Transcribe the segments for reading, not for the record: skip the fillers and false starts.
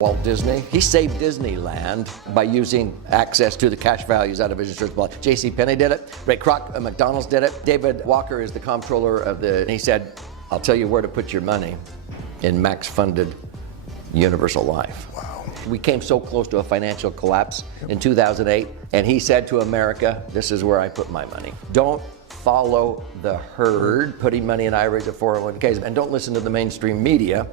Walt Disney, he saved Disneyland by using access to the cash values out of his insurance policy. J.C. Penney did it. Ray Kroc, McDonald's did it. David Walker is the comptroller of he said, I'll tell you where to put your money in max-funded universal life. Wow. We came so close to a financial collapse in 2008, and he said to America, this is where I put my money. Don't follow the herd, putting money in IRAs or 401ks, and don't listen to the mainstream media,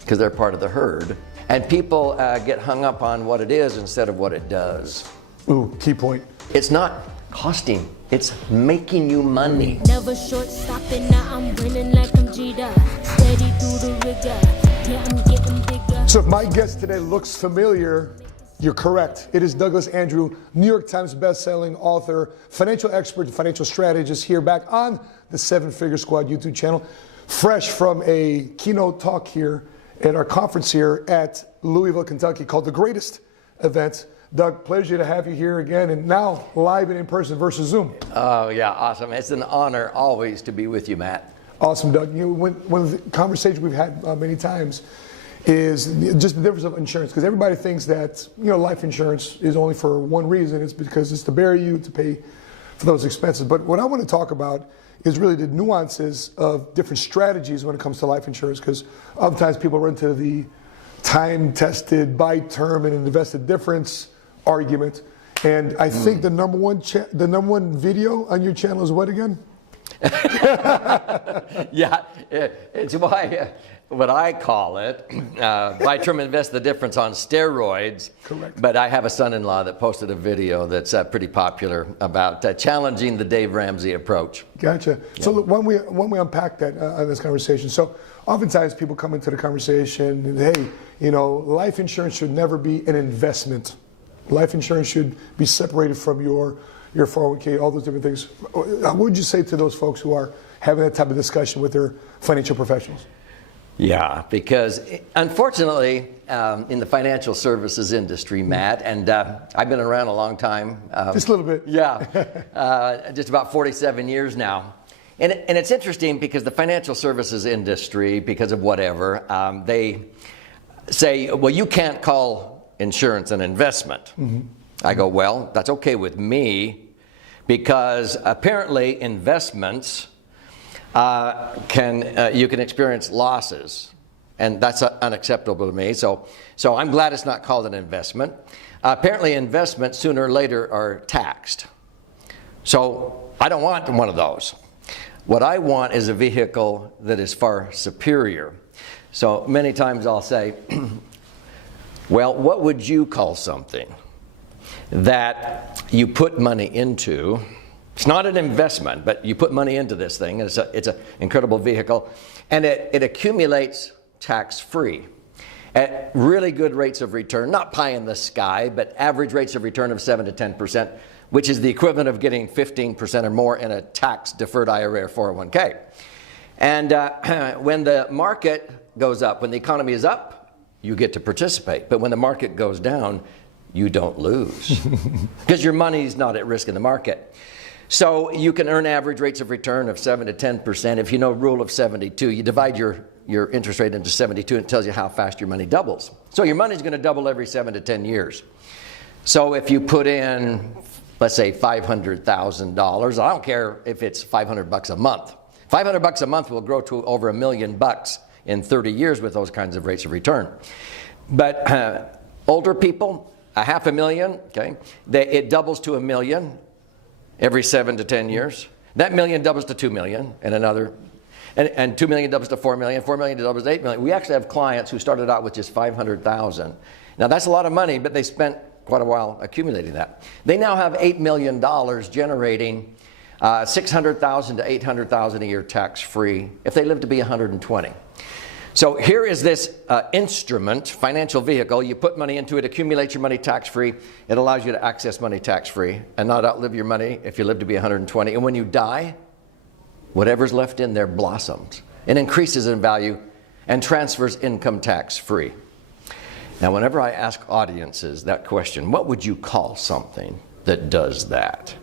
because they're part of the herd. And people get hung up on what it is instead of what it does. Ooh, key point. It's not costing, it's making you money. Never short stopping, now I'm winning like I'm Jeter. Steady through the rigor, yeah, I'm getting bigger. So if my guest today looks familiar, you're correct. It is Douglas Andrew, New York Times bestselling author, financial expert, and financial strategist here back on the Seven Figure Squad YouTube channel. Fresh from a keynote talk here at our conference here at Louisville, Kentucky, called The Greatest Event. Doug, pleasure to have you here again, and now live and in person versus Zoom. Oh yeah, awesome. It's an honor always to be with you, Matt. Awesome, Doug. You know, one of the conversations we've had many times is just the difference of insurance, because everybody thinks that life insurance is only for one reason. It's because it's to bury you, to pay for those expenses. But what I want to talk about is really the nuances of different strategies when it comes to life insurance, because oftentimes people run to the time-tested, buy term and invested difference argument. And I think the number one video on your channel is what again? Yeah, it's why what I call it, buy term invest the difference on steroids. Correct. But I have a son-in-law that posted a video that's pretty popular about challenging the Dave Ramsey approach. Gotcha. Yeah. So look, when we unpack that in this conversation, so oftentimes people come into the conversation and, hey, life insurance should never be an investment. Life insurance should be separated from your 401k, all those different things. What would you say to those folks who are having that type of discussion with their financial professionals? Yeah, because unfortunately, in the financial services industry, Matt, and I've been around a long time. Just a little bit. Yeah, just about 47 years now. And it's interesting because the financial services industry, because of whatever, they say, well, you can't call insurance an investment. Mm-hmm. I go, well, that's okay with me, because apparently investments you can experience losses, and that's unacceptable to me. So I'm glad it's not called an investment. Apparently investments sooner or later are taxed. So I don't want one of those. What I want is a vehicle that is far superior. So many times I'll say, well, what would you call something that you put money into? It's not an investment, but you put money into this thing. It's an incredible vehicle, and it accumulates tax-free at really good rates of return, not pie in the sky, but average rates of return of 7 to 10%, which is the equivalent of getting 15% or more in a tax-deferred IRA or 401k. And when the market goes up, when the economy is up, you get to participate. But when the market goes down, you don't lose, because your money's not at risk in the market. So you can earn average rates of return of 7 to 10%. If you know rule of 72, you divide your interest rate into 72, and it tells you how fast your money doubles. So your money's going to double every 7 to 10 years. So if you put in, let's say, $500,000, I don't care if it's $500 a month. $500 a month will grow to over $1 million in 30 years with those kinds of rates of return. But older people, $500,000, okay, it doubles to $1 million every 7 to 10 years. That million doubles to 2 million, and another, and 2 million doubles to 4 million, 4 million doubles to 8 million. We actually have clients who started out with just 500,000. Now that's a lot of money, but they spent quite a while accumulating that. They now have $8 million generating $600,000 to $800,000 a year tax-free if they live to be 120. So here is this instrument, financial vehicle. You put money into it, accumulate your money tax-free. It allows you to access money tax-free and not outlive your money if you live to be 120. And when you die, whatever's left in there blossoms and increases in value and transfers income tax-free. Now, whenever I ask audiences that question, what would you call something that does that?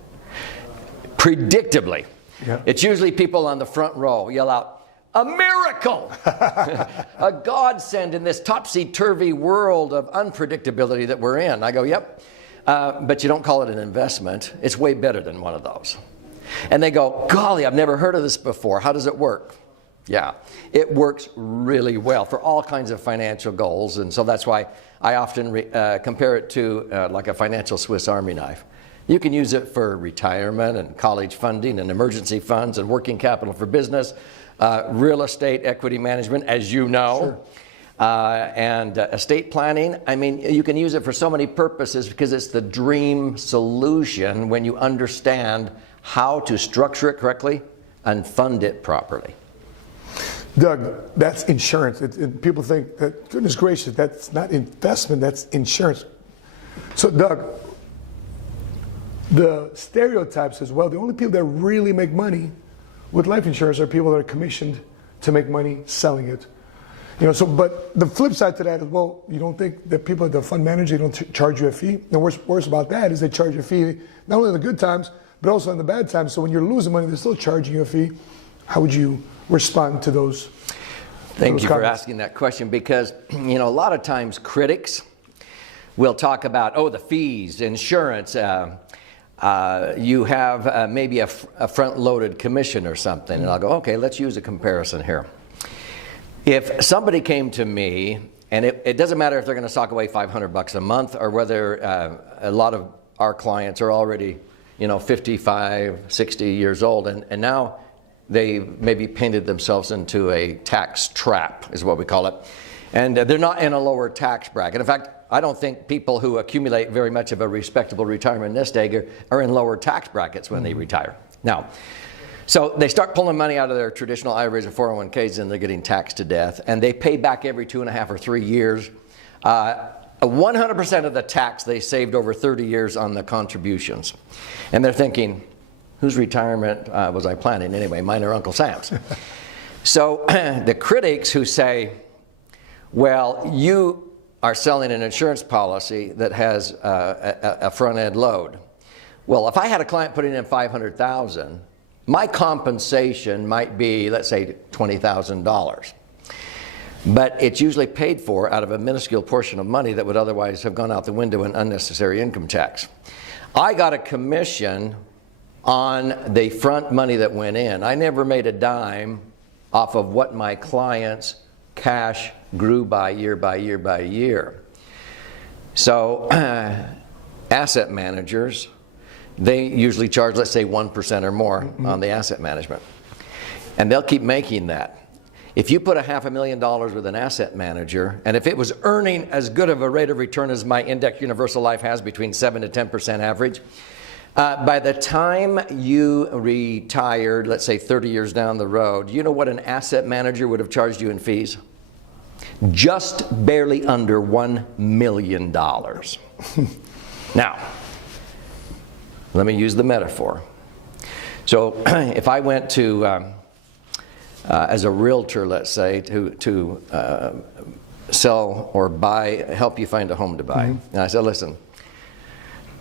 Predictably, it's usually people on the front row yell out, America! miracle, a godsend in this topsy-turvy world of unpredictability that we're in. I go, yep, but you don't call it an investment. It's way better than one of those. And they go, golly, I've never heard of this before. How does it work? Yeah, it works really well for all kinds of financial goals. And so that's why I often compare it to like a financial Swiss Army knife. You can use it for retirement and college funding and emergency funds and working capital for business, real estate equity management, as you know, and estate planning. I mean, you can use it for so many purposes because it's the dream solution when you understand how to structure it correctly and fund it properly. Doug, that's insurance. People think that, goodness gracious, that's not investment, that's insurance. So Doug, the stereotypes as well, the only people that really make money with life insurance are people that are commissioned to make money selling it. You know, so, but the flip side to that is, well, you don't think that people at the fund manager, they don't charge you a fee? The worst about that is they charge you a fee, not only in the good times, but also in the bad times. So when you're losing money, they're still charging you a fee. How would you respond to those? Thank you for asking that question, because, you know, a lot of times critics will talk about, oh, the fees, insurance, you have maybe a front-loaded commission or something. And I'll go, okay, let's use a comparison here. If somebody came to me, and it doesn't matter if they're going to sock away $500 a month or whether a lot of our clients are already, you know, 55, 60 years old, and now they maybe painted themselves into a tax trap, is what we call it. And they're not in a lower tax bracket. In fact, I don't think people who accumulate very much of a respectable retirement nest egg are in lower tax brackets when they retire. Now, so they start pulling money out of their traditional IRAs or 401ks, and they're getting taxed to death. And they pay back every 2.5 or 3 years 100% of the tax they saved over 30 years on the contributions. And they're thinking, whose retirement was I planning anyway? Mine or Uncle Sam's. So the critics who say, well, you are selling an insurance policy that has a front-end load. Well, if I had a client putting in $500,000, my compensation might be, let's say, $20,000. But it's usually paid for out of a minuscule portion of money that would otherwise have gone out the window in unnecessary income tax. I got a commission on the front money that went in. I never made a dime off of what my clients' cash grew by year by year by year. So asset managers, they usually charge, let's say, 1% or more on the asset management. And they'll keep making that. If you put $500,000 with an asset manager, and if it was earning as good of a rate of return as my Index Universal Life has, between 7 to 10% average, by the time you retired, let's say 30 years down the road, you know what an asset manager would have charged you in fees? Just barely under $1 million. Now, let me use the metaphor. So if I went to, as a realtor, let's say, to sell or buy, help you find a home to buy. And I said, listen,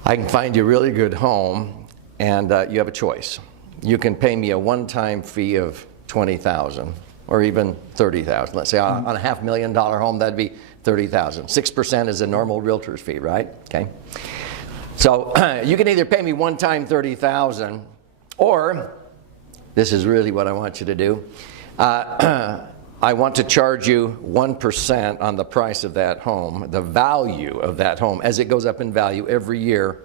I can find you a really good home, and you have a choice. You can pay me a one-time fee of $20,000 or even $30,000. Let's say on a $500,000 home, that'd be $30,000. 6% is a normal realtor's fee, right? Okay. So you can either pay me one-time $30,000, or this is really what I want you to do. I want to charge you 1% on the price of that home, the value of that home, as it goes up in value every year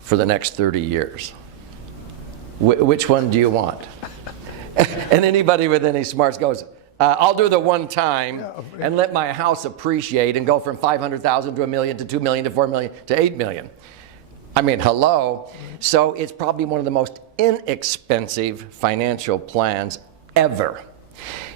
for the next 30 years. Which one do you want? And anybody with any smarts goes, I'll do the one time and let my house appreciate and go from $500,000 to $1 million to $2 million to $4 million to $8 million. I mean, hello. So it's probably one of the most inexpensive financial plans ever.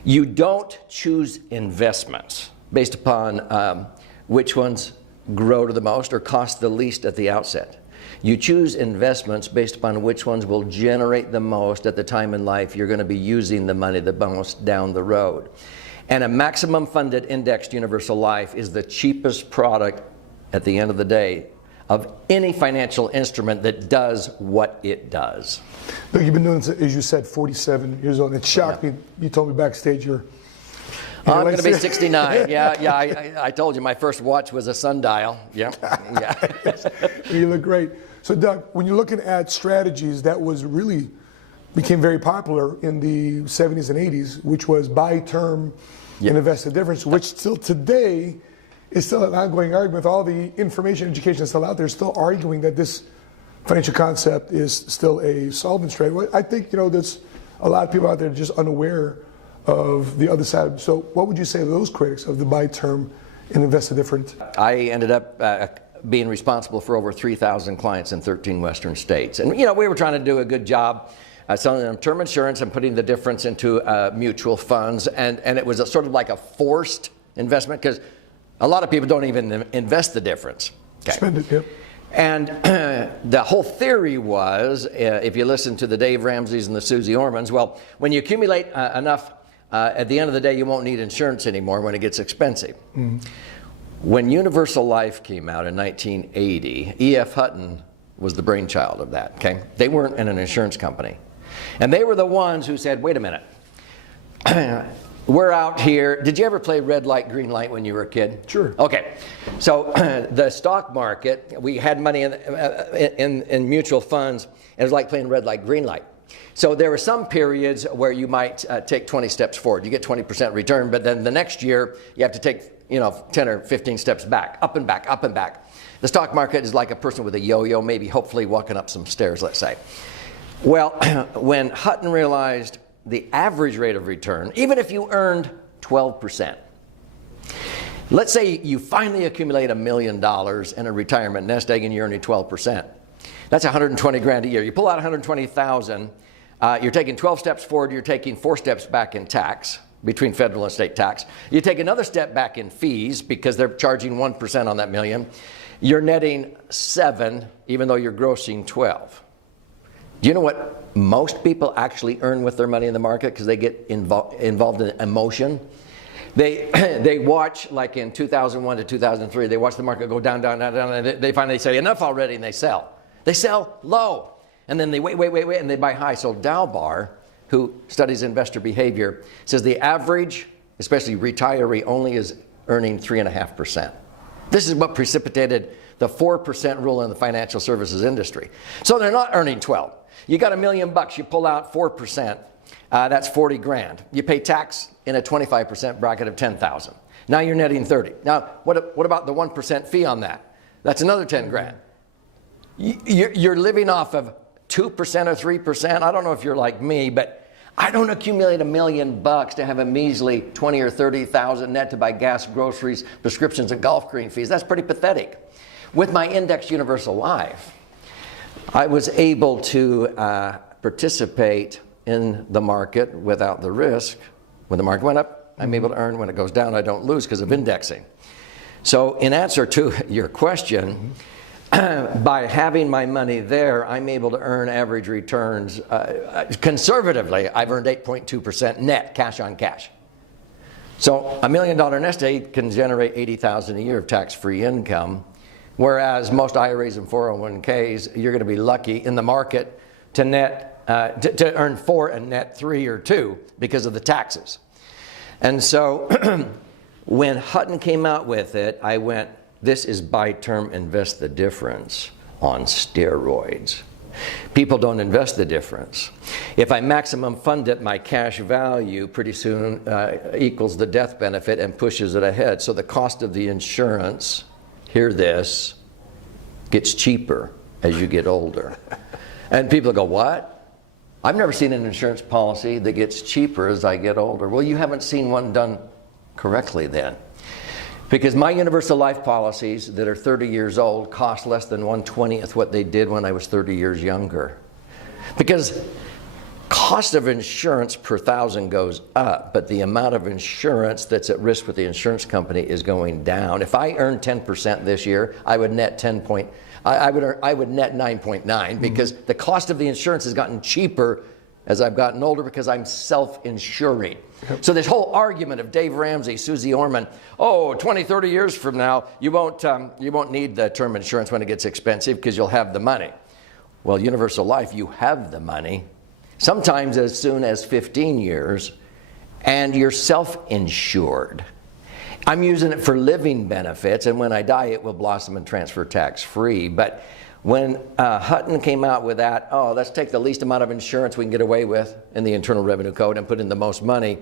You don't choose investments based upon which ones grow to the most or cost the least at the outset. You choose investments based upon which ones will generate the most at the time in life you're going to be using the money the most down the road. And a maximum funded indexed universal life is the cheapest product at the end of the day of any financial instrument that does what it does. Look, you've been doing this, as you said, 47 years old. It shocked me. You told me backstage you're I'm going to be 69. Yeah. I told you my first watch was a sundial. Yeah. You look great. So, Doug, when you're looking at strategies that became very popular in the 70s and 80s, which was buy term and invest the difference, which still today is still an ongoing argument with all the information education that's still out there, still arguing that this financial concept is still a solvent strategy. I think, there's a lot of people out there just unaware of the other side. So what would you say to those critics of the buy term and invest the difference? I ended up being responsible for over 3,000 clients in 13 Western states. And, we were trying to do a good job selling them term insurance and putting the difference into mutual funds. And it was sort of like a forced investment because a lot of people don't even invest the difference. Okay. Spend it, yep. And the whole theory was, if you listen to the Dave Ramseys and the Susie Ormans, well, when you accumulate enough, at the end of the day, you won't need insurance anymore when it gets expensive. Mm-hmm. When Universal Life came out in 1980, E.F. Hutton was the brainchild of that, okay? They weren't in an insurance company. And they were the ones who said, wait a minute, we're out here. Did you ever play red light, green light when you were a kid? Sure. Okay. So the stock market, we had money in mutual funds, and it was like playing red light, green light. So there were some periods where you might take 20 steps forward. You get 20% return, but then the next year you have to take 10 or 15 steps back, up and back, up and back. The stock market is like a person with a yo-yo, maybe hopefully walking up some stairs, let's say. Well, when Hutton realized the average rate of return, even if you earned 12%, let's say you finally accumulate $1 million in a retirement nest egg and you're earning 12%. That's 120 grand a year. You pull out 120,000, you're taking 12 steps forward, you're taking 4 steps back in tax, between federal and state tax. You take another step back in fees because they're charging 1% on that million. You're netting 7, even though you're grossing 12. Do you know what most people actually earn with their money in the market because they get involved in emotion? They watch, like in 2001 to 2003, they watch the market go down, down, down, down, and they finally say, enough already, and they sell. They sell low, and then they wait, and they buy high. So Dalbar, who studies investor behavior, says the average, especially retiree only, is earning 3.5%. This is what precipitated the 4% rule in the financial services industry. So they're not earning 12. You got $1 million, you pull out 4%, that's 40 grand. You pay tax in a 25% bracket of 10,000. Now you're netting 30. Now, what about the 1% fee on that? That's another 10 grand. You're living off of 2% or 3%. I don't know if you're like me, but I don't accumulate $1 million to have a measly 20 or 30,000 net to buy gas, groceries, prescriptions, and golf green fees. That's pretty pathetic. With my Index Universal Life, I was able to participate in the market without the risk. When the market went up, I'm able to earn. When it goes down, I don't lose because of indexing. So in answer to your question, by having my money there, I'm able to earn average returns. Conservatively, I've earned 8.2% net, cash on cash. So $1 million nest egg can generate $80,000 a year of tax-free income, whereas most IRAs and 401ks, you're going to be lucky in the market to net to earn 4 and net 3 or 2 because of the taxes. And so when Hutton came out with it, I went, this is buy term, invest the difference on steroids. People don't invest the difference. If I maximum fund it, my cash value pretty soon equals the death benefit and pushes it ahead. So the cost of the insurance, hear this, gets cheaper as you get older. And people go, what? I've never seen an insurance policy that gets cheaper as I get older. Well, you haven't seen one done correctly then. Because my universal life policies that are 30 years old cost less than 1/20th what they did when I was 30 years younger. Because cost of insurance per thousand goes up, but the amount of insurance that's at risk with the insurance company is going down. If I earned 10% this year, I would net I would net 9.9 because the cost of the insurance has gotten cheaper as I've gotten older because I'm self-insuring. Yep. So this whole argument of Dave Ramsey, Susie Orman, 20, 30 years from now, you won't need the term insurance when it gets expensive because you'll have the money. Well, universal life, you have the money, sometimes as soon as 15 years, and you're self-insured. I'm using it for living benefits, and when I die, it will blossom and transfer tax-free. But when Hutton came out with that, oh, let's take the least amount of insurance we can get away with in the Internal Revenue Code and put in the most money,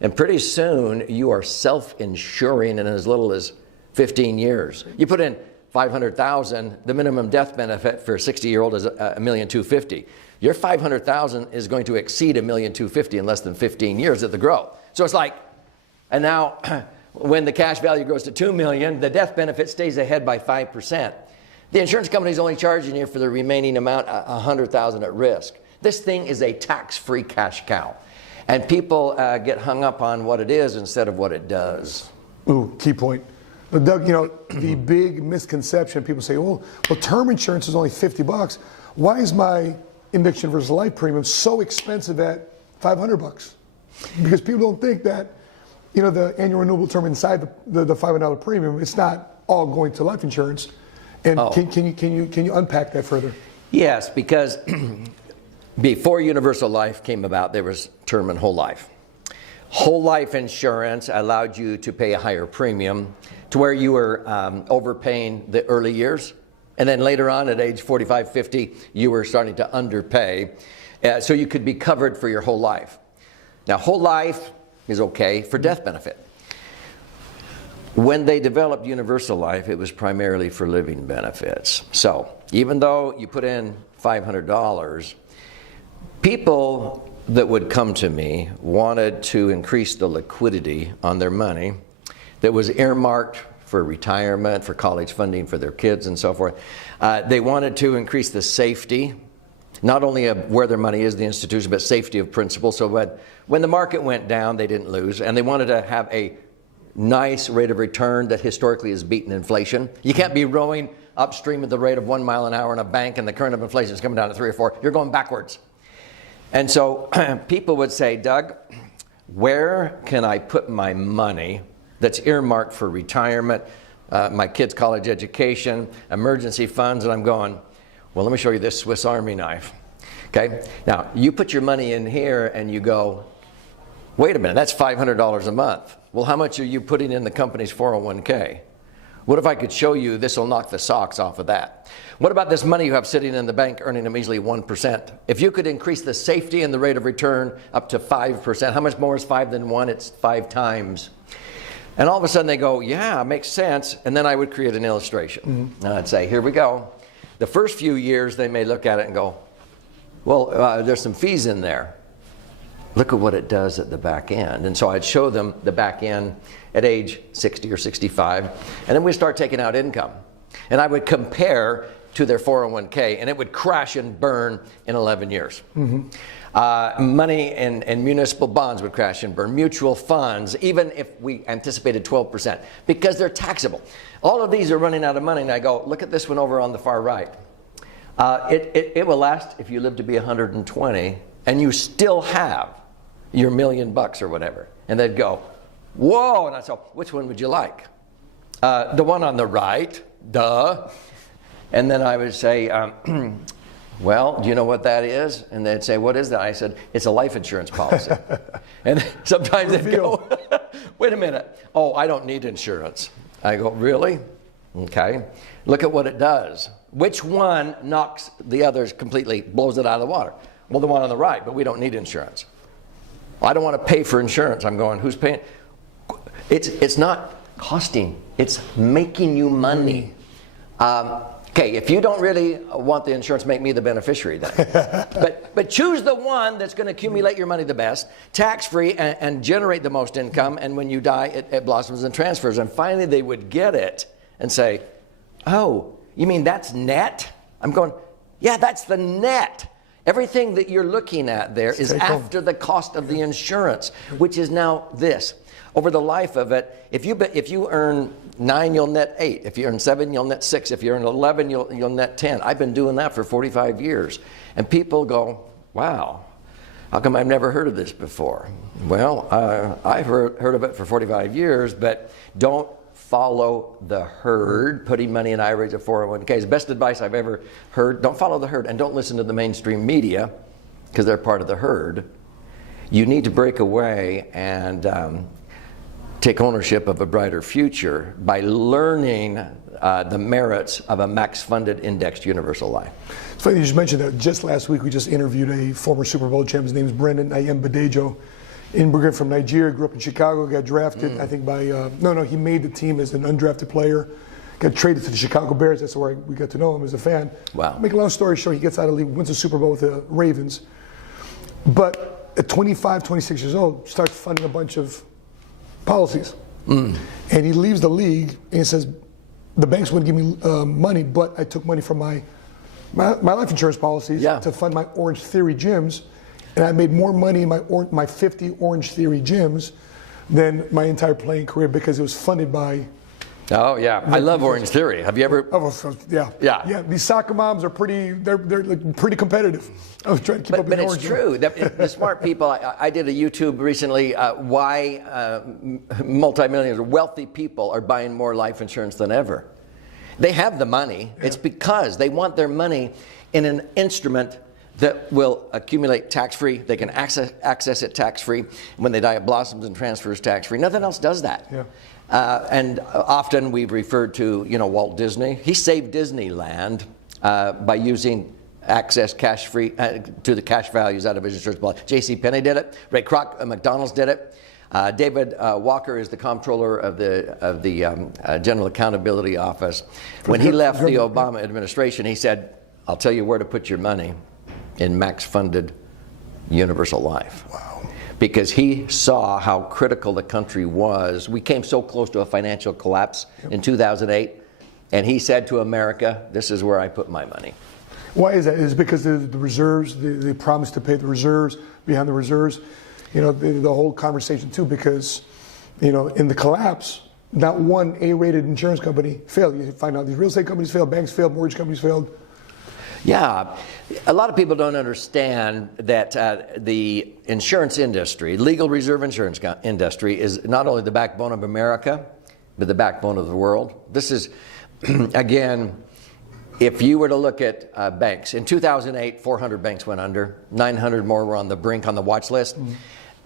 and pretty soon you are self-insuring in as little as 15 years. You put in $500,000, the minimum death benefit for a 60-year-old is $1,250,000. Your $500,000 is going to exceed $1,250,000 in less than 15 years at the growth. So it's like, and now when the cash value grows to $2 million, the death benefit stays ahead by 5%. The insurance company is only charging you for the remaining amount, $100,000 at risk. This thing is a tax-free cash cow, and people get hung up on what it is instead of what it does. Ooh, key point. But Doug, you know, the big misconception, people say, well, term insurance is only $50. Why is my indexation versus life premium so expensive at $500? Because people don't think that, you know, the annual renewable term inside the $500 premium, it's not all going to life insurance. And can you unpack that further? Yes, because before universal life came about, there was term and whole life. Whole life insurance allowed you to pay a higher premium to where you were overpaying the early years. And then later on at age 45, 50, you were starting to underpay. So you could be covered for your whole life. Now, whole life is okay for death benefit. When they developed universal life, it was primarily for living benefits. So even though you put in $500, people that would come to me wanted to increase the liquidity on their money that was earmarked for retirement, for college funding for their kids and so forth. They wanted to increase the safety, not only of where their money is, the institution, but safety of principal. So when the market went down, they didn't lose. And they wanted to have a nice rate of return that historically has beaten inflation. You can't be rowing upstream at the rate of 1 mile an hour in a bank and the current of inflation is coming down to 3 or 4. You're going backwards. And so people would say, Doug, where can I put my money that's earmarked for retirement, my kids' college education, emergency funds? And I'm going, well, let me show you this Swiss Army knife. Okay? Now, you put your money in here and you go, wait a minute, that's $500 a month. Well, how much are you putting in the company's 401k? What if I could show you this will knock the socks off of that? What about this money you have sitting in the bank earning a measly 1%? If you could increase the safety and the rate of return up to 5%, how much more is 5 than 1? It's 5 times. And all of a sudden they go, yeah, makes sense. And then I would create an illustration. Mm-hmm. And I'd say, here we go. The first few years they may look at it and go, well, there's some fees in there. Look at what it does at the back end. And so I'd show them the back end at age 60 or 65, and then we start taking out income. And I would compare to their 401k, and it would crash and burn in 11 years. Mm-hmm. Money and municipal bonds would crash and burn. Mutual funds, even if we anticipated 12%, because they're taxable. All of these are running out of money, and I go, look at this one over on the far right. It will last if you live to be 120, and you still have your $1 million or whatever. And they'd go, whoa, and I'd say, which one would you like? The one on the right, duh. And then I would say, well, do you know what that is? And they'd say, what is that? I said, it's a life insurance policy. And sometimes they'd go, wait a minute. Oh, I don't need insurance. I go, really? Okay. Look at what it does. Which one knocks the others completely, blows it out of the water? Well, the one on the right, but we don't need insurance. I don't want to pay for insurance. I'm going, who's paying? It's not costing. It's making you money. Okay, if you don't really want the insurance, make me the beneficiary then. but choose the one that's going to accumulate your money the best, tax-free, and generate the most income. And when you die, it blossoms and transfers. And finally, they would get it and say, oh, you mean that's net? I'm going, yeah, that's the net. Everything that you're looking at there is after the cost of the insurance, which is now this. Over the life of it, if you earn 9, you'll net 8. If you earn 7, you'll net 6. If you earn 11, you'll net 10. I've been doing that for 45 years. And people go, wow, how come I've never heard of this before? Well, I've heard of it for 45 years, but don't follow the herd, putting money in IRAs or 401ks. Best advice I've ever heard, don't follow the herd and don't listen to the mainstream media because they're part of the herd. You need to break away and take ownership of a brighter future by learning the merits of a max-funded indexed universal life. It's funny you just mentioned that. Just last week, we just interviewed a former Super Bowl champ. His name is Brendan Ayembadejo. Immigrant from Nigeria, grew up in Chicago, got drafted, I think by, he made the team as an undrafted player, got traded to the Chicago Bears. That's where we got to know him as a fan. Wow. Make a long story short, he gets out of the league, wins the Super Bowl with the Ravens. But at 25, 26 years old, starts funding a bunch of policies. And he leaves the league and he says, the banks wouldn't give me money, but I took money from my life insurance policies to fund my Orange Theory gyms. And I made more money in my 50 Orange Theory gyms than my entire playing career because it was funded by. Oh yeah, I love Orange Theory. Have you ever? Oh, yeah. These soccer moms are they're like pretty competitive. I was trying to keep up with But it's Orange. true. The smart people. I did a YouTube recently. Why multimillionaires, wealthy people, are buying more life insurance than ever. They have the money. It's because they want their money in an instrument that will accumulate tax-free. They can access it tax-free. When they die, it blossoms and transfers tax-free. Nothing else does that. Yeah. And often we've referred to, Walt Disney. He saved Disneyland by using access cash-free to the cash values out of his insurance policy. J.C. Penney did it. Ray Kroc, McDonald's did it. David Walker is the comptroller of the General Accountability Office. When he left the Obama administration, he said, "I'll tell you where to put your money. In max-funded universal life." Wow. Because he saw how critical the country was. We came so close to a financial collapse in 2008, and he said to America, "This is where I put my money." Why is that? Is it because the reserves, they promised to pay the reserves, behind the reserves? The whole conversation too, because, in the collapse, not one A-rated insurance company failed. You find out these real estate companies failed, banks failed, mortgage companies failed. Yeah, a lot of people don't understand that the insurance industry, legal reserve insurance industry, is not only the backbone of America, but the backbone of the world. This is, again, if you were to look at banks, in 2008, 400 banks went under, 900 more were on the brink on the watch list.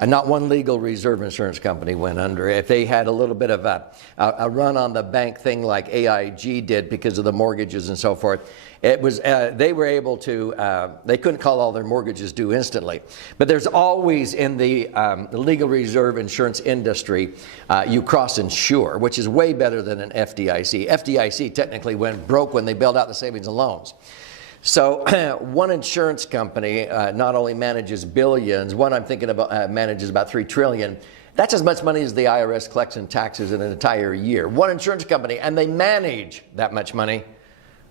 And not one legal reserve insurance company went under. If they had a little bit of a run on the bank thing like AIG did because of the mortgages and so forth, it was they were able to, they couldn't call all their mortgages due instantly. But there's always in the legal reserve insurance industry, you cross-insure, which is way better than an FDIC. FDIC technically went broke when they bailed out the savings and loans. So one insurance company not only manages billions, one I'm thinking about manages about $3 trillion. That's as much money as the IRS collects in taxes in an entire year. One insurance company, and they manage that much money,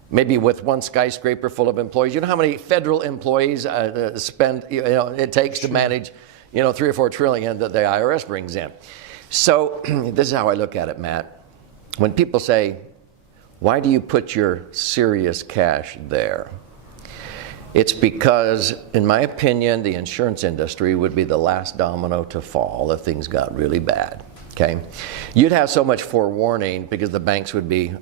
maybe with one skyscraper full of employees. You know how many federal employees spend, it takes to manage, 3 or 4 trillion that the IRS brings in. So this is how I look at it, Matt. When people say, "Why do you put your serious cash there?" It's because, in my opinion, the insurance industry would be the last domino to fall if things got really bad. Okay, you'd have so much forewarning because the banks would be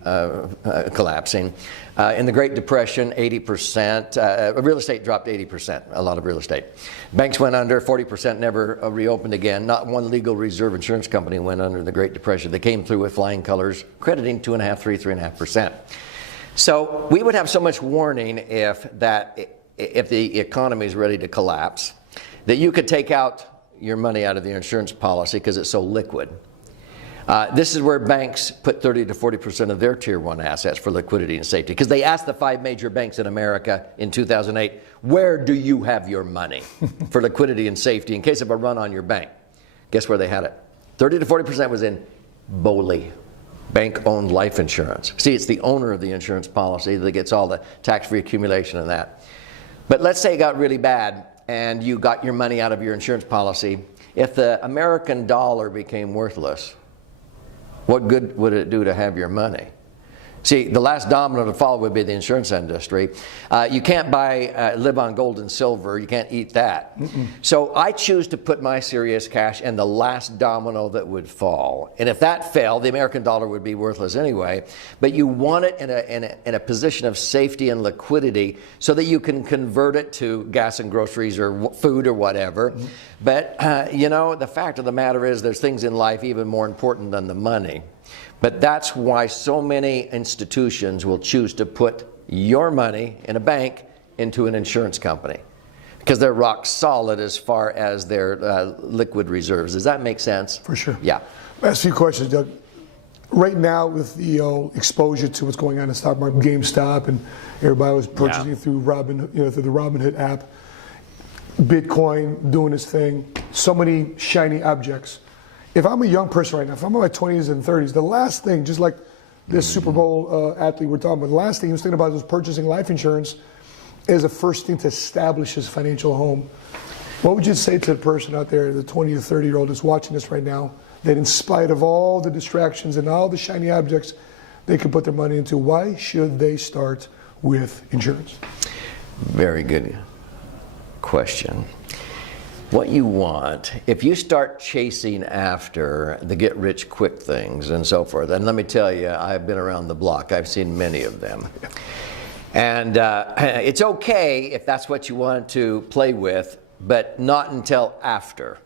collapsing. In the Great Depression, 80%, real estate dropped 80%, a lot of real estate. Banks went under, 40% never reopened again. Not one legal reserve insurance company went under in the Great Depression. They came through with flying colors, crediting 2.5%, 3.5%. So we would have so much warning if the economy is ready to collapse, that you could take out your money out of the insurance policy because it's so liquid. This is where banks put 30 to 40% of their tier 1 assets for liquidity and safety, because they asked the 5 major banks in America in 2008, where do you have your money for liquidity and safety in case of a run on your bank? Guess where they had it? 30 to 40% was in BOLI, bank-owned life insurance. See, it's the owner of the insurance policy that gets all the tax-free accumulation of that. But let's say it got really bad and you got your money out of your insurance policy. If the American dollar became worthless, what good would it do to have your money? See, the last domino to fall would be the insurance industry. You can't live on gold and silver. You can't eat that. So I choose to put my serious cash in the last domino that would fall. And if that fell, the American dollar would be worthless anyway. But you want it in a position of safety and liquidity so that you can convert it to gas and groceries or food or whatever. But, the fact of the matter is there's things in life even more important than the money. But that's why so many institutions will choose to put your money in a bank into an insurance company, because they're rock solid as far as their liquid reserves. Does that make sense? For sure. Yeah. I'll ask you a question, Doug. Right now, with the exposure to what's going on in the stock market, GameStop, and everybody was purchasing through through the Robinhood app, Bitcoin doing its thing, so many shiny objects. If I'm a young person right now, if I'm in my 20s and 30s, the last thing, just like this Super Bowl athlete we're talking about, the last thing he was thinking about was purchasing life insurance as a first thing to establish his financial home. What would you say to the person out there, the 20 to 30-year-old that's watching this right now, that in spite of all the distractions and all the shiny objects they could put their money into, why should they start with insurance? Very good question. What you want, if you start chasing after the get-rich-quick things and so forth, and let me tell you, I've been around the block. I've seen many of them. And it's okay if that's what you want to play with, but not until after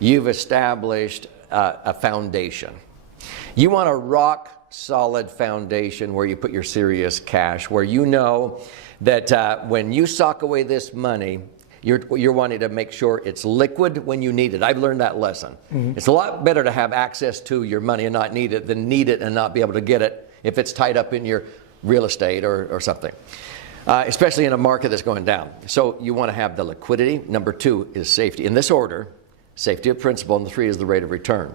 you've established a foundation. You want a rock-solid foundation where you put your serious cash, where you know that when you sock away this money, you're wanting to make sure it's liquid when you need it. I've learned that lesson. It's a lot better to have access to your money and not need it than need it and not be able to get it if it's tied up in your real estate or something, especially in a market that's going down. So you want to have the liquidity. Number 2 is safety. In this order, safety of principal, and 3 is the rate of return.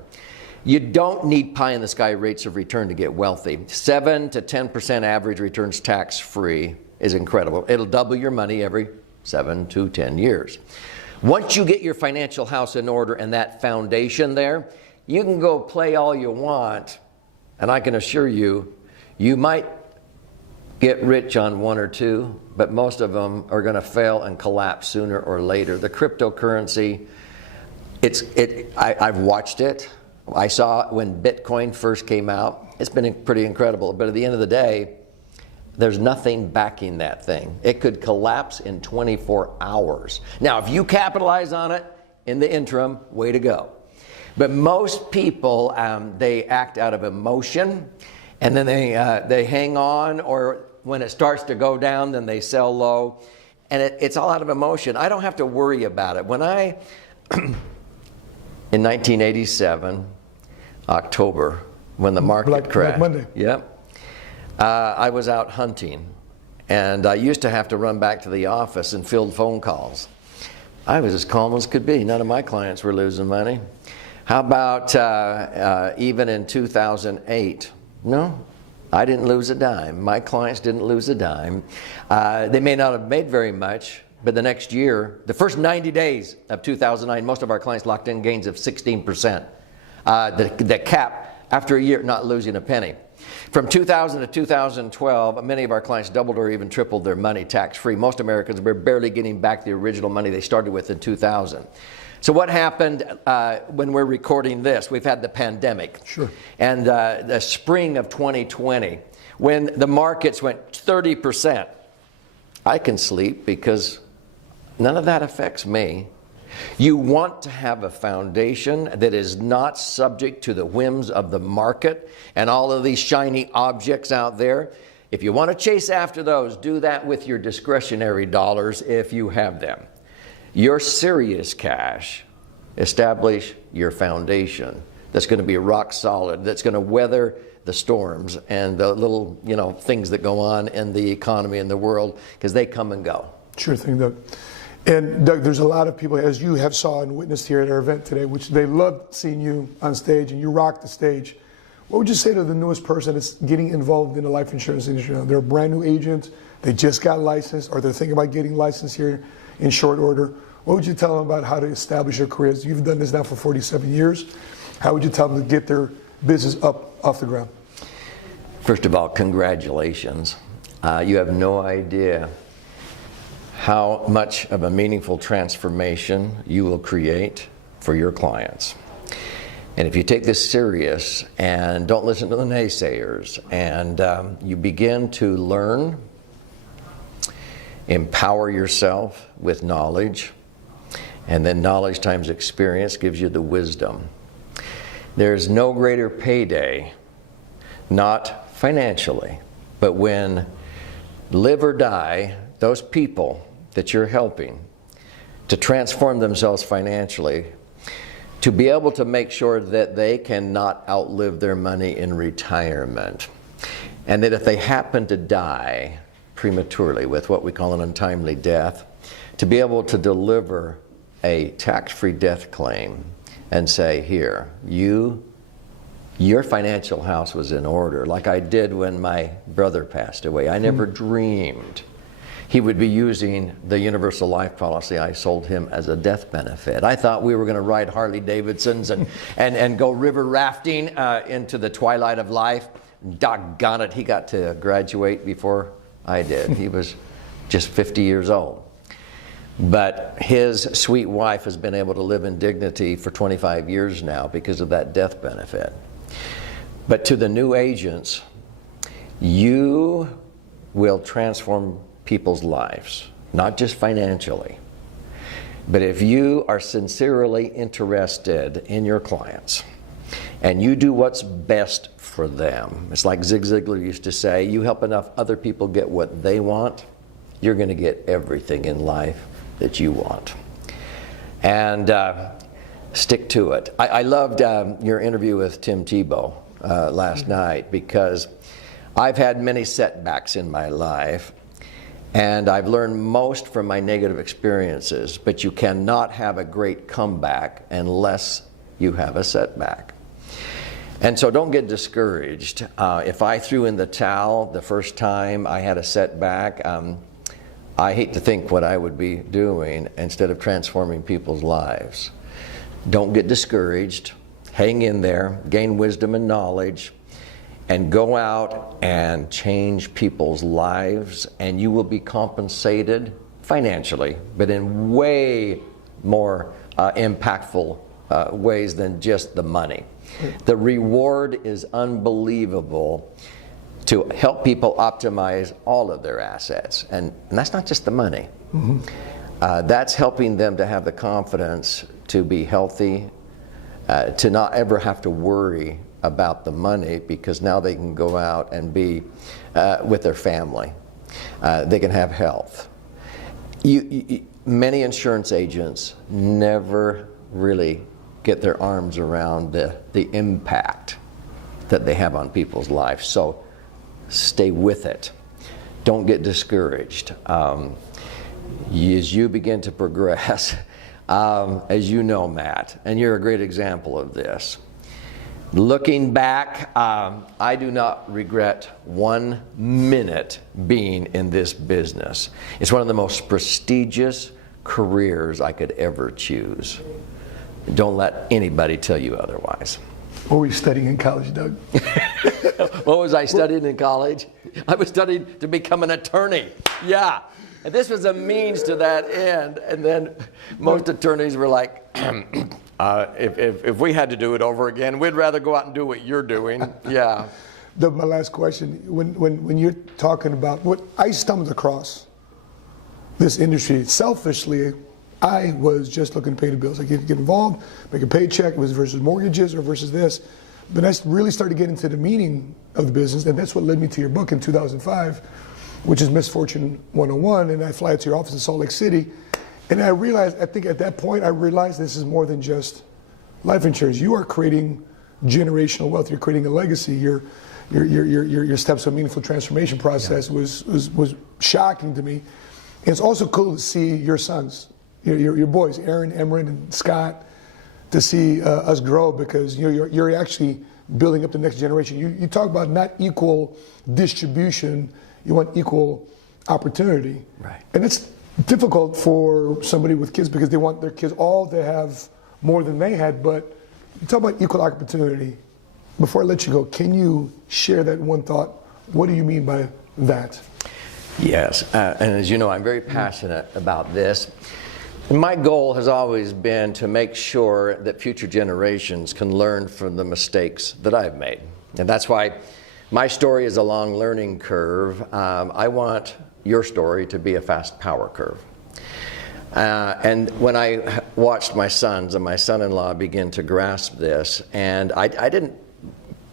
You don't need pie-in-the-sky rates of return to get wealthy. 7 to 10% average returns tax-free is incredible. It'll double your money every 7 to 10 years. Once you get your financial house in order and that foundation there, you can go play all you want, and I can assure you, you might get rich on 1 or 2, but most of them are going to fail and collapse sooner or later. The cryptocurrency, I've watched it. I saw it when Bitcoin first came out. It's been pretty incredible, but at the end of the day, there's nothing backing that thing. It could collapse in 24 hours. Now, if you capitalize on it in the interim, way to go. But most people, they act out of emotion, and then they hang on, or when it starts to go down, then they sell low. And it's all out of emotion. I don't have to worry about it. When in 1987, October, when the market crashed. Black Monday. Yep. I was out hunting, and I used to have to run back to the office and field phone calls. I was as calm as could be. None of my clients were losing money. How about even in 2008? No, I didn't lose a dime. My clients didn't lose a dime. They may not have made very much, but the next year, the first 90 days of 2009, most of our clients locked in gains of 16%. The cap after a year, not losing a penny. From 2000 to 2012, many of our clients doubled or even tripled their money tax-free. Most Americans were barely getting back the original money they started with in 2000. So what happened when we're recording this? We've had the pandemic. Sure. And the spring of 2020, when the markets went 30%, I can sleep because none of that affects me. You want to have a foundation that is not subject to the whims of the market and all of these shiny objects out there. If you want to chase after those, do that with your discretionary dollars if you have them. Your serious cash, establish your foundation that's going to be rock solid, that's going to weather the storms and the little, things that go on in the economy and the world, because they come and go. Sure thing, Doug. And Doug, there's a lot of people, as you have saw and witnessed here at our event today, which they loved seeing you on stage, and you rocked the stage. What would you say to the newest person that's getting involved in the life insurance industry? They're a brand new agent, they just got licensed, or they're thinking about getting licensed here in short order. What would you tell them about how to establish their careers? You've done this now for 47 years. How would you tell them to get their business up off the ground? First of all, congratulations. You have no idea how much of a meaningful transformation you will create for your clients. And if you take this serious and don't listen to the naysayers, and you begin to learn, empower yourself with knowledge, and then knowledge times experience gives you the wisdom. There's no greater payday, not financially, but when live or die, those people that you're helping to transform themselves financially, to be able to make sure that they cannot outlive their money in retirement, and that if they happen to die prematurely with what we call an untimely death, to be able to deliver a tax-free death claim and say, here, your financial house was in order, like I did when my brother passed away. I never dreamed he would be using the universal life policy I sold him as a death benefit. I thought we were going to ride Harley Davidsons and go river rafting into the twilight of life. Doggone it, he got to graduate before I did. He was just 50 years old. But his sweet wife has been able to live in dignity for 25 years now because of that death benefit. But to the new agents, you will transform people's lives, not just financially. But if you are sincerely interested in your clients and you do what's best for them, it's like Zig Ziglar used to say, you help enough other people get what they want, you're going to get everything in life that you want. And stick to it. I loved your interview with Tim Tebow last night, because I've had many setbacks in my life, and I've learned most from my negative experiences, but you cannot have a great comeback unless you have a setback. And so don't get discouraged. If I threw in the towel the first time I had a setback, I hate to think what I would be doing instead of transforming people's lives. Don't get discouraged. Hang in there, gain wisdom and knowledge, and go out and change people's lives, and you will be compensated financially, but in way more impactful ways than just the money. The reward is unbelievable to help people optimize all of their assets. And that's not just the money. That's helping them to have the confidence to be healthy, to not ever have to worry about the money, because now they can go out and be with their family. They can have health. Many insurance agents never really get their arms around the impact that they have on people's lives. So stay with it. Don't get discouraged. As you begin to progress, as you know, Matt, and you're a great example of this. Looking back, I do not regret 1 minute being in this business. It's one of the most prestigious careers I could ever choose. Don't let anybody tell you otherwise. What were you studying in college, Doug? What was I studying in college? I was studying to become an attorney. Yeah. And this was a means to that end. And then most attorneys were like, if we had to do it over again, we'd rather go out and do what you're doing. Yeah. My last question, when you're talking about what I stumbled across this industry, selfishly, I was just looking to pay the bills. I get involved, make a paycheck, it was versus mortgages or versus this. But I really started getting into the meaning of the business, and that's what led me to your book in 2005, which is Misfortune 101, and I fly to your office in Salt Lake City. And I realized, I think at that point, I realized this is more than just life insurance. You are creating generational wealth. You're creating a legacy. Your steps of meaningful transformation process was shocking to me. And it's also cool to see your sons, your boys, Aaron, Emran, and Scott, to see us grow, because you're actually building up the next generation. You talk about not equal distribution, you want equal opportunity. Right. And it's difficult for somebody with kids because they want their kids all to have more than they had, but you talk about equal opportunity. Before I let you go, can you share that one thought? What do you mean by that? Yes, and as you know, I'm very passionate about this. And my goal has always been to make sure that future generations can learn from the mistakes that I've made. And that's why my story is a long learning curve. I want your story to be a fast power curve. And when I watched my sons and my son-in-law begin to grasp this, and I didn't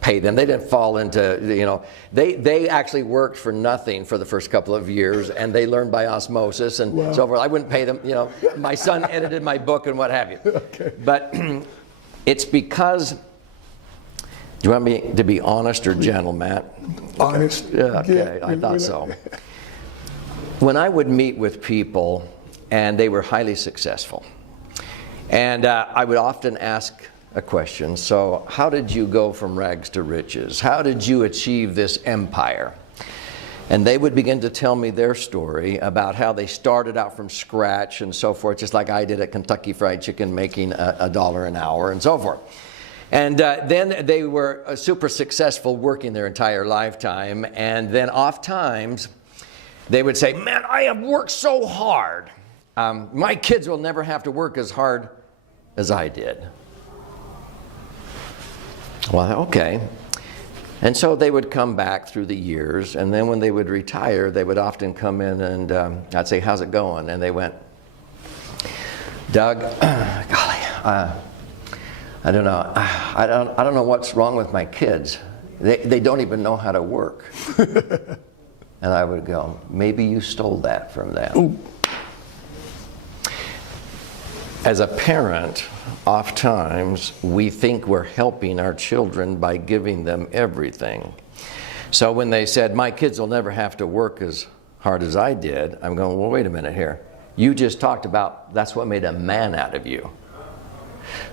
pay them, they didn't fall into, you know, they actually worked for nothing for the first couple of years, and they learned by osmosis and so forth. I wouldn't pay them, you know. My son edited my book and what have you. Okay. But it's because, do you want me to be honest or gentle, Matt? Honest. Yeah, okay, I thought so. When I would meet with people and they were highly successful, and I would often ask a question, so how did you go from rags to riches? How did you achieve this empire? And they would begin to tell me their story about how they started out from scratch and so forth, just like I did at Kentucky Fried Chicken, making $1 an hour and so forth. And then they were super successful working their entire lifetime, and then oft times they would say, man, I have worked so hard. My kids will never have to work as hard as I did. Well, okay. And so they would come back through the years, and then when they would retire, they would often come in and I'd say, how's it going? And they went, Doug, golly, I don't know. I don't know what's wrong with my kids. They don't even know how to work. And I would go, maybe you stole that from them. Ooh. As a parent, oftentimes we think we're helping our children by giving them everything. So when they said, my kids will never have to work as hard as I did, I'm going, well, wait a minute here. You just talked about that's what made a man out of you.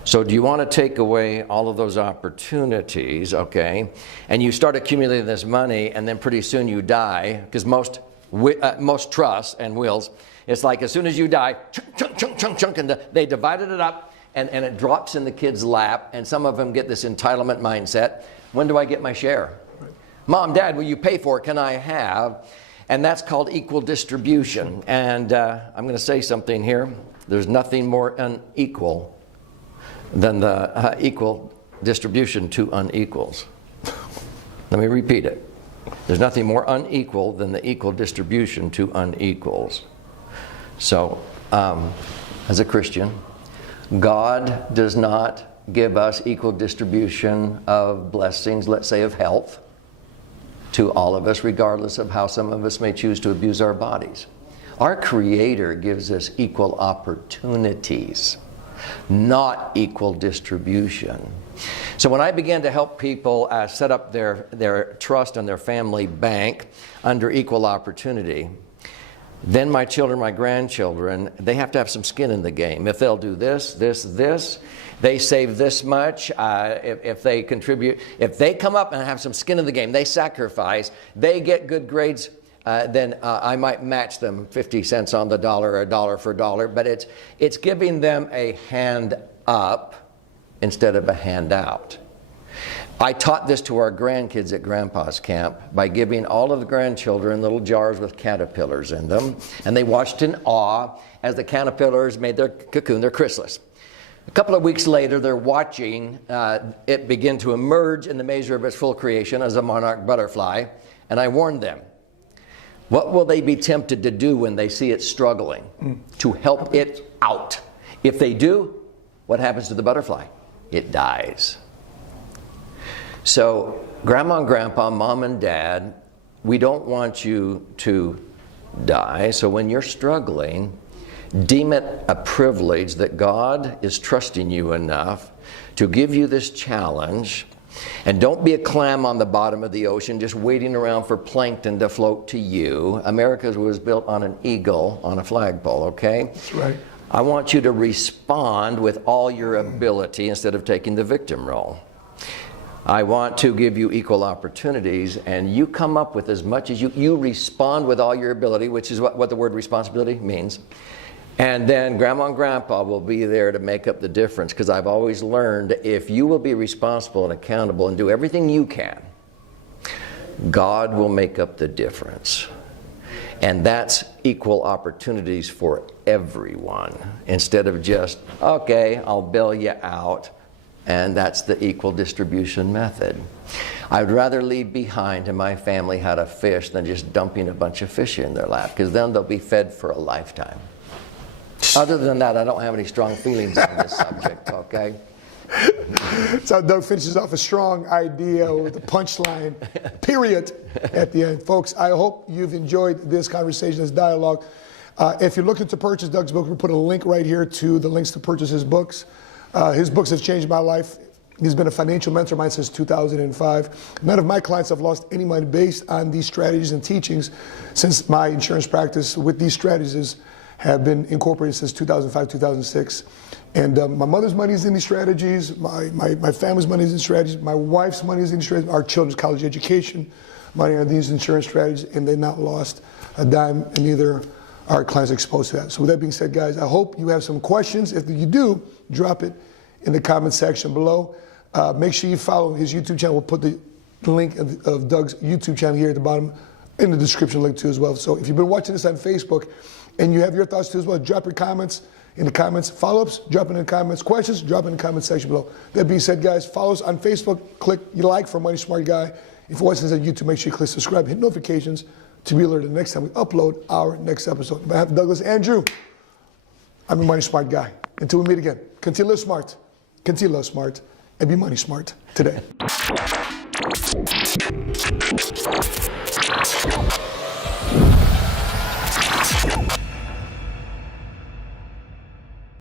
So do you want to take away all of those opportunities, okay, and you start accumulating this money, and then pretty soon you die, because most trusts and wills, it's like as soon as you die, chunk, and they divided it up, and it drops in the kid's lap, and some of them get this entitlement mindset. When do I get my share? Right. Mom, Dad, will you pay for it? Can I have? And that's called equal distribution. And I'm going to say something here. There's nothing more unequal than the equal distribution to unequals. Let me repeat it. There's nothing more unequal than the equal distribution to unequals. So, as a Christian, God does not give us equal distribution of blessings, let's say of health, to all of us, regardless of how some of us may choose to abuse our bodies. Our Creator gives us equal opportunities, not equal distribution. So when I began to help people set up their trust and their family bank under equal opportunity, then my children, my grandchildren, they have to have some skin in the game. If they'll do this, they save this much. If they contribute, if they come up and have some skin in the game, they sacrifice, they get good grades, then I might match them 50 cents on the dollar or a dollar for a dollar. But it's giving them a hand up instead of a handout. I taught this to our grandkids at Grandpa's camp by giving all of the grandchildren little jars with caterpillars in them, and they watched in awe as the caterpillars made their cocoon, their chrysalis. A couple of weeks later, they're watching it begin to emerge in the measure of its full creation as a monarch butterfly, and I warned them, what will they be tempted to do when they see it struggling? To help it out. If they do, what happens to the butterfly? It dies. So, Grandma and Grandpa, Mom and Dad, we don't want you to die. So when you're struggling, deem it a privilege that God is trusting you enough to give you this challenge. And don't be a clam on the bottom of the ocean just waiting around for plankton to float to you. America was built on an eagle on a flagpole, okay? That's right. I want you to respond with all your ability instead of taking the victim role. I want to give you equal opportunities, and you come up with as much as you respond with all your ability, which is what the word responsibility means. And then Grandma and Grandpa will be there to make up the difference, because I've always learned if you will be responsible and accountable and do everything you can, God will make up the difference. And that's equal opportunities for everyone, instead of just, okay, I'll bail you out. And that's the equal distribution method. I'd rather leave behind in my family how to fish than just dumping a bunch of fish in their lap, because then they'll be fed for a lifetime. Other than that, I don't have any strong feelings on this subject, okay? That's how Doug finishes off a strong idea with a punchline, period, at the end. Folks, I hope you've enjoyed this conversation, this dialogue. If you're looking to purchase Doug's book, we'll put a link right here to the links to purchase his books. His books have changed my life. He's been a financial mentor of mine since 2005. None of my clients have lost any money based on these strategies and teachings, since my insurance practice with these strategies have been incorporated since 2005, 2006. And my mother's money is in these strategies, my family's money is in strategies, my wife's money is in strategies, our children's college education money are these insurance strategies, and they've not lost a dime, and neither are clients exposed to that. So with that being said, guys, I hope you have some questions. If you do, drop it in the comment section below. Make sure you follow his YouTube channel. We'll put the link of Doug's YouTube channel here at the bottom in the description link too as well. So if you've been watching this on Facebook and you have your thoughts too as well, drop your comments in the comments. Follow-ups, drop it in the comments. Questions, drop it in the comment section below. That being said, guys, follow us on Facebook. Click you like for Money Smart Guy. If you're watching this on YouTube, make sure you click subscribe, hit notifications to be alerted the next time we upload our next episode. On behalf of Douglas Andrew, I'm your Money Smart Guy. Until we meet again, continue to live smart, continue to love smart, and be money smart today.